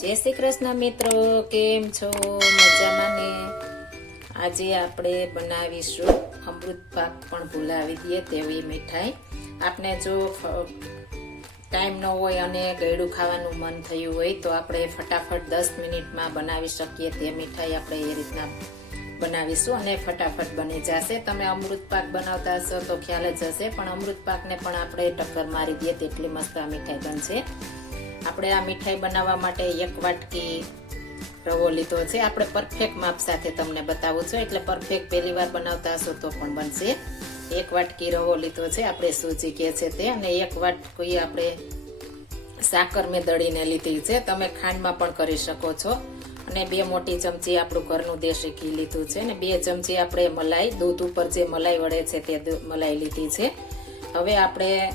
જય શ્રી કૃષ્ણ મિત્રો, કેમ છો? મજામાં ને? આજે આપણે બનાવીશું અમૃત પાક પણ ભૂલાવી દઈએ તેવી મીઠાઈ. આપણે જો ટાઈમ ન હોય અને ગળ્યું ખાવાનું મન થયું હોય, તો આપણે ફટાફટ દસ મિનિટમાં બનાવી શકીએ તે મીઠાઈ આપણે એ રીતના બનાવીશું અને ફટાફટ બની જશે. તમે અમૃત પાક બનાવતા હશો તો ખ્યાલ જ હશે, પણ અમૃત પાકને પણ આપણે ટક્કર મારી દઈએ તેટલી મસ્ત આ મીઠાઈ બનશે. આપણે આ મીઠાઈ બનાવવા માટે એક વાટકી રવો લીધો છે. આપણે પરફેક્ટ માપ સાથે તમને બતાવું છું. એટલે પરફેક્ટ પહેલી વાર બનાવતા હશો તો પણ બનશે. એક વાટકી રવો લીધો છે. આપણે સૂજી કે છે તે. અને એક વાટકી આપણે સાકર મેં દળીને લીધી છે. તમે ખાંડમાં પણ કરી શકો છો. અને બે મોટી ચમચી આપણું ઘરનું દેશી ઘી લીધું છે. અને બે ચમચી આપણે મલાઈ. દૂધ ઉપર જે મલાઈ વળે છે તે મલાઈ લીધી છે. હવે આપણે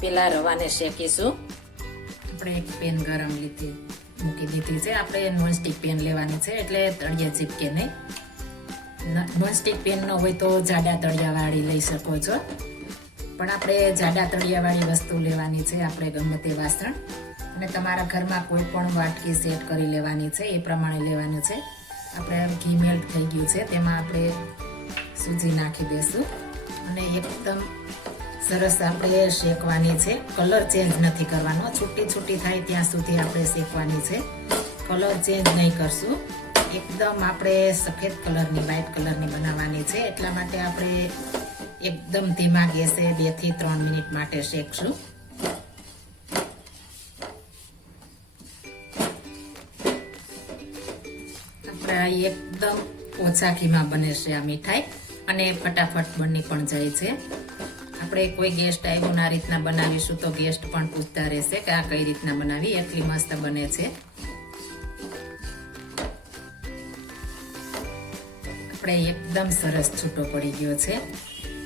પેલા રવાને શેકીશું. આપણે એક પેન ગરમ લીધી મૂકી દીધી છે. આપણે નોનસ્ટિક પેન લેવાની છે, એટલે તળિયા ચીપકે નહીં. નોનસ્ટિક પેન ન હોય તો જાડા તળિયાવાળી લઈ શકો છો. પણ આપણે જાડા તળિયાવાળી વસ્તુ લેવાની છે, આપણે ગમે તે વાસણ. અને તમારા ઘરમાં કોઈ પણ વાટકી સેટ કરી લેવાની છે, એ પ્રમાણે લેવાનું છે. આપણે ઘી મેલ્ટ થઈ ગયું છે, તેમાં આપણે સૂજી નાખી દઈશું અને એકદમ સરસ આપણે શેકવાની છે. કલર ચેન્જ નથી કરવાનો. છૂટી છૂટી થાય ત્યાં સુધી આપણે શેકવાની છે. કલર ચેન્જ નહીં કરશું. એકદમ આપણે સફેદ કલરની વ્હાઇટ કલરની બનાવવાની છે. એટલા માટે આપણે એકદમ ધીમા ગેસે બેથી ત્રણ મિનિટ માટે શેકશું. આપણે એકદમ ઓછા ઘીમાં બને છે આ મીઠાઈ. અને ફટાફટ બની પણ જાય છે. આપણે કોઈ ગેસ્ટ આવ્યું આ રીતના બનાવીશું તો ગેસ્ટ પણ પૂછતા રહેશે કે આ કઈ રીતના બનાવી, એટલી મસ્ત બને છે. આપણે એકદમ સરસ છૂટો પડી ગયો છે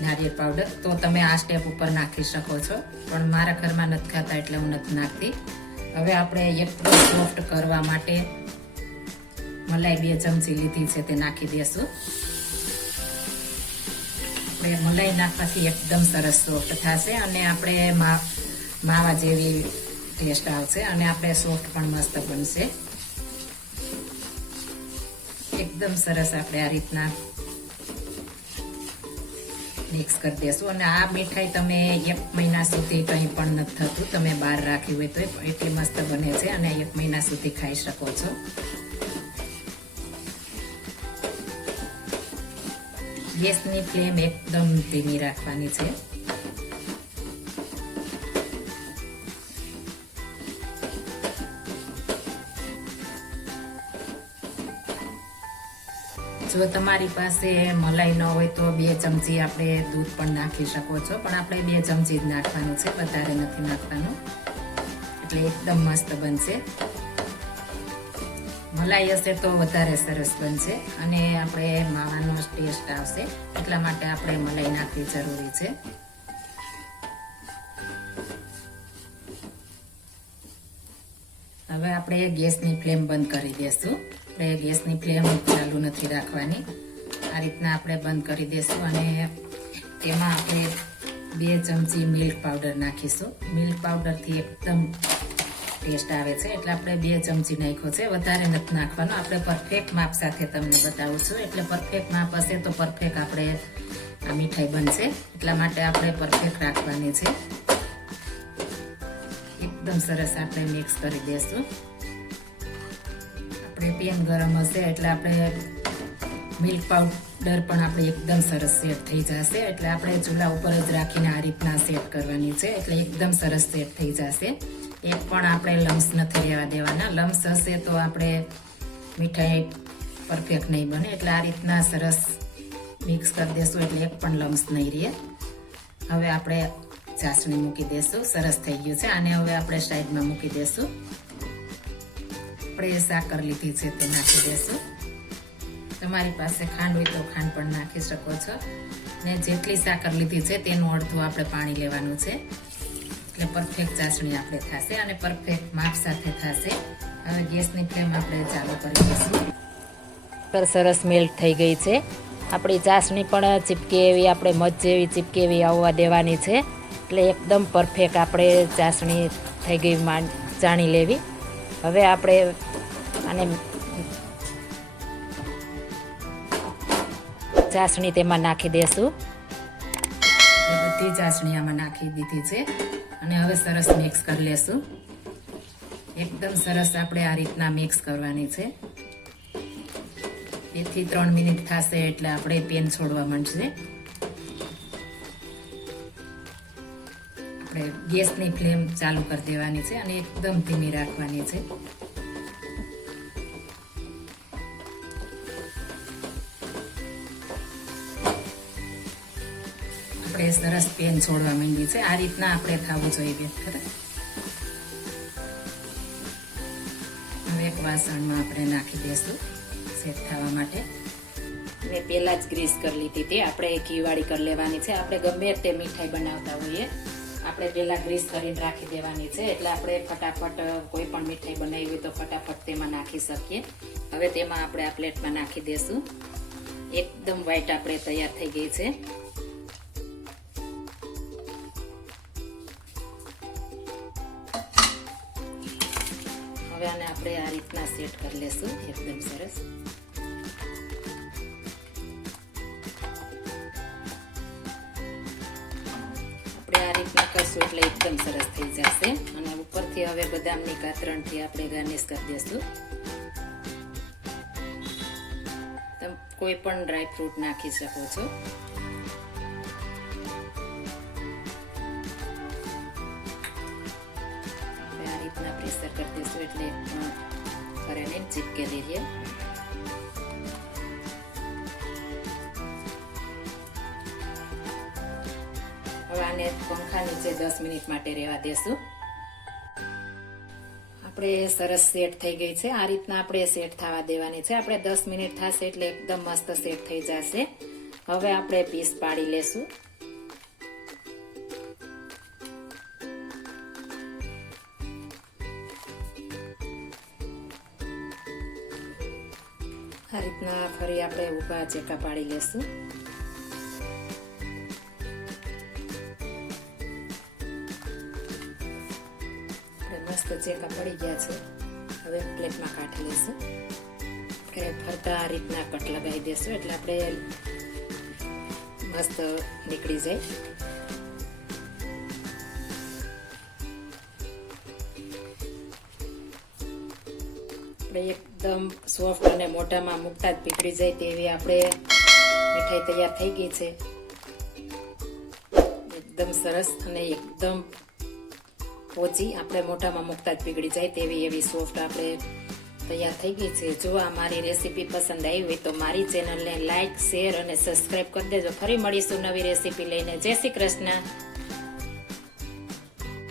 નારિયેળ પાવડર તો તમે આ સ્ટેપ ઉપર નાખી શકો છો, પણ મારા ઘરમાં નથી ખાતા એટલે હું નથી નાખતી. હવે આપણે એકદમ સોફ્ટ કરવા માટે મલાઈ બે ચમચી લીધી છે તે નાખી દેશું. આપણે મલાઈ નાખવાથી એકદમ સરસ સોફ્ટ થશે અને આપણે માવા જેવી ટેસ્ટ આવશે અને આપણે સોફ્ટ પણ મસ્ત બનશે. એકદમ સરસ આપણે આ રીતના મિક્સ કરી દેશું. અને આ મીઠાઈ તમે એક મહિના સુધી કંઈ પણ નથી થતું, તમે બહાર રાખી હોય તો એટલી મસ્ત બને છે અને એક મહિના સુધી ખાઈ શકો છો. ગેસની ફ્લેમ એકદમ ધીમી રાખવાની છે જો તમારી પાસે મલાઈ ન હોય તો બે ચમચી આપણે દૂધ પણ નાખી શકો છો પણ આપણે બે ચમચી જ નાખવાનું છે વધારે નથી નાખવાનું એટલે એકદમ મસ્ત બનશે મલાઈ હશે તો વધારે સરસ બનશે અને આપણે માવાનો ટેસ્ટ આવશે. એટલા માટે આપણે મલાઈ નાખવી જરૂરી છે. હવે આપણે ગેસની ફ્લેમ બંધ કરી દેશું. આપણે ગેસની ફ્લેમ ચાલુ નથી રાખવાની. આ રીતના આપણે બંધ કરી દેશું અને તેમાં આપણે બે ચમચી મિલ્ક પાવડર નાખીશું. મિલ્ક પાવડરથી એકદમ ટેસ્ટ આવે છે, એટલે આપણે બે ચમચી નાખ્યો છે. વધારે નથી નાખવાનો. આપણે પરફેક્ટ માપ સાથે તમને બતાવું છું. એટલે પરફેક્ટ માપ હશે તો પરફેક્ટ આપણે આ મીઠાઈ બનશે. એટલા માટે આપણે પરફેક્ટ રાખવાની છે. એકદમ સરસ આપણે મિક્સ કરી દઈશું આપણે પેન ગરમ હશે, એટલે આપણે મિલ્ક પાવડર પણ આપણે એકદમ સરસ સેટ થઈ જશે. એટલે આપણે ચૂલા ઉપર જ રાખીને આ રીતના સેટ કરવાની છે. એટલે એકદમ સરસ સેટ થઈ જશે. એક પણ આપણે લમ્સ નથી રહેવા દેવાના. લમ્સ હશે તો આપણે મીઠાઈ પરફેક્ટ નહીં બને. એટલે આ રીતના સરસ મિક્સ કરી દેશું એટલે એક પણ લમ્સ નહીં રહે. હવે આપણે ચાસણી મૂકી દેશું. સરસ થઈ ગયું છે. આને હવે આપણે સાઈડમાં મૂકી દેશું. આપણે સાકર લીધી છે તે નાખી દેશું. તમારી પાસે ખાંડ હોય તો ખાંડ પણ નાખી શકો છો. ને જેટલી સાકર લીધી છે તેનું અડધું આપણે પાણી લેવાનું છે. એટલે પરફેક્ટ ચાસણી આપણે થશે અને પરફેક્ટ માપ સાથે થશે. હવે ગેસની ફ્લેમ આપણે ચાલુ કરી દઈશું. સરસ મેલ્ટ થઈ ગઈ છે. આપણી ચાસણી પણ ચીપકે એવી, આપણે મધ જેવી ચીપકે એવી આવવા દેવાની છે. એટલે એકદમ પરફેક્ટ આપણે ચાસણી થઈ ગઈ જાણી લેવી. હવે આપણે આને ચાસણી તેમાં નાખી એ બધી ચાસણી આમાં નાખી દીધી છે. અને હવે સરસ મિક્સ કરી લેશું. એકદમ સરસ આપણે આ રીતના મિક્સ કરવાની છે. બેથી ત્રણ મિનિટ થશે એટલે આપણે પેન છોડવા માંડશે. આપણે ગેસની ફ્લેમ ચાલુ કરી દેવાની છે અને એકદમ ધીમી રાખવાની છે. આપણે સરસ પેન છોડવા માંગીએ છીએ. આ રીતના આપણે થવું જોઈએ ખરા હવે એક વાસણમાં આપણે નાખી દઈશું સેટ થવા માટે. મેં પહેલાં જ ગ્રીસ કરી લીધી હતી. આપણે ઘીવાળી કરી લેવાની છે. આપણે ગમે તે મીઠાઈ બનાવતા હોઈએ, આપણે પેલા ગ્રીસ કરીને રાખી દેવાની છે. એટલે આપણે ફટાફટ કોઈ પણ મીઠાઈ બનાવી હોય તો ફટાફટ તેમાં નાખી શકીએ. હવે તેમાં આપણે આ પ્લેટમાં નાખી દઈશું એકદમ વ્હાઈટ આપણે તૈયાર થઈ ગઈ છે. હવે આને આપણે આ રીતના સેટ કરી લેશું. એકદમ સરસ. આપણે આ રીતના કરશું એટલે એકદમ સરસ થઈ જશે. અને ઉપરથી હવે બદામની કાતરણથી આપણે ગાર્નિશ કરી દેશું. તમે કોઈ પણ ડ્રાય ફ્રૂટ નાખી શકો છો. એટલે કરે નહીં ચીપકેલી રહે હવે આને પંખા નીચે દસ મિનિટ માટે રહેવા દેશું. આપણે સરસ સેટ થઈ ગઈ છે. આ રીતના આપણે સેટ થવા દેવાની છે. આપણે દસ મિનિટ થશે એટલે એકદમ મસ્ત સેટ થઈ જશે. હવે આપણે પીસ પાડી લેશું. આ રીતના ફરી આપણે ઊભા ચેકા પાડી લેશું. મસ્ત ચેકા પડી ગયા છે. હવે પ્લેટમાં કાઢી લેશું. કે ફરતા આ રીતના કટ લગાવી દેશું એટલે આપણે મસ્ત નીકળી જાય. આપણે એકદમ સોફ્ટ અને મોઢામાં મૂકતા જ પીગળી જાય તેવી આપણે મીઠાઈ તૈયાર થઈ ગઈ છે. એકદમ સરસ અને એકદમ પોચી આપણે મોઢામાં મૂકતા જ પીગળી જાય તેવી એવી સોફ્ટ આપણે તૈયાર થઈ ગઈ છે. જો આ મારી રેસીપી પસંદ આવી હોય તો મારી ચેનલને લાઇક શેર અને સબસ્ક્રાઈબ કરી દેજો. ફરી મળીશું નવી રેસીપી લઈને. જય શ્રી કૃષ્ણ.